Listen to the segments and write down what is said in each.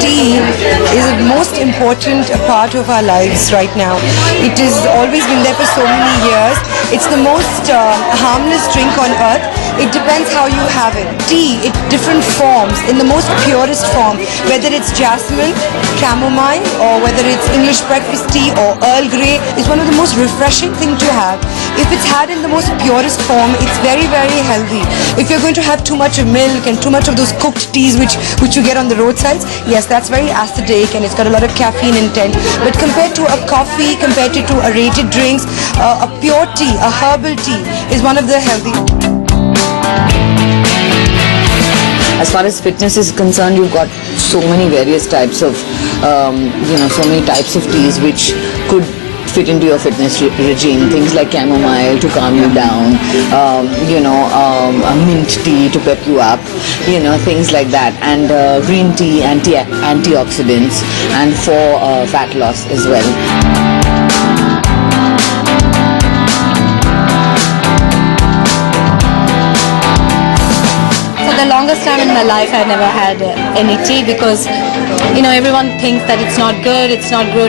Tea is the most important part of our lives right now. It has always been there for so many years. It's the most harmless drink on earth. It depends how you have it. Tea in different forms, in the most purest form, whether it's jasmine, chamomile, or whether it's English breakfast tea or Earl Grey, is one of the most refreshing thing to have. If it's had in the most purest form, it's very, very healthy. If you're going to have too much of milk and too much of those cooked teas which you get on the roadsides, yes, that's very acidic and it's got a lot of caffeine intent. But compared to a coffee, compared to aerated drinks, a pure tea, a herbal tea is one of the healthy. As far as fitness is concerned, you've got so many various types of, so many types of teas which could fit into your fitness regime. Things like chamomile to calm you down, a mint tea to pep you up, things like that. And green tea, antioxidants, and for fat loss as well. The longest time in my life I never had any tea because everyone thinks that it's not good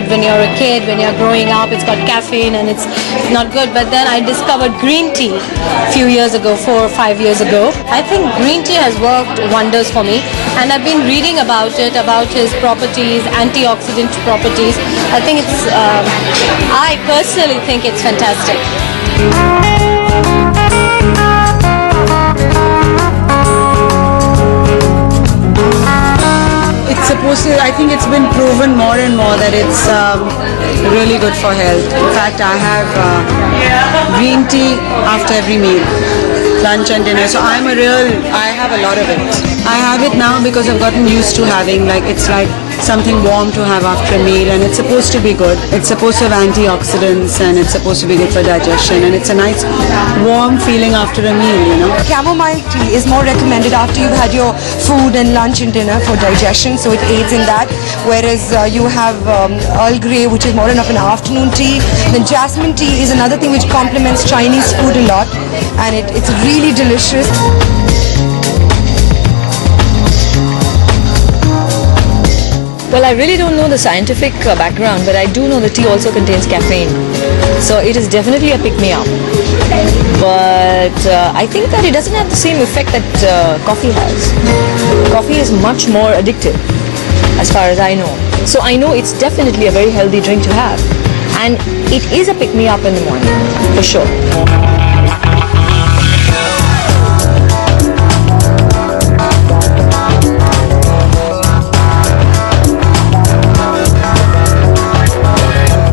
when you're a kid, when you're growing up, it's got caffeine and it's not good. But then I discovered green tea a few years ago, 4 or 5 years ago. I think green tea has worked wonders for me, and I've been reading about it, about its properties, antioxidant properties. I think I personally think it's fantastic. I think it's been proven more and more that it's really good for health. In fact, I have green tea after every meal, lunch and dinner. So I have a lot of it. I have it now because I've gotten used to having, it's like something warm to have after a meal, and it's supposed to be good. It's supposed to have antioxidants and it's supposed to be good for digestion, and it's a nice warm feeling after a meal, Chamomile tea is more recommended after you've had your food and lunch and dinner for digestion, so it aids in that. Whereas you have Earl Grey, which is more of an afternoon tea. Then jasmine tea is another thing which complements Chinese food a lot, and it's really delicious. Well, I really don't know the scientific background, but I do know the tea also contains caffeine. So it is definitely a pick-me-up. But I think that it doesn't have the same effect that coffee has. Coffee is much more addictive, as far as I know. So I know it's definitely a very healthy drink to have. And it is a pick-me-up in the morning, for sure.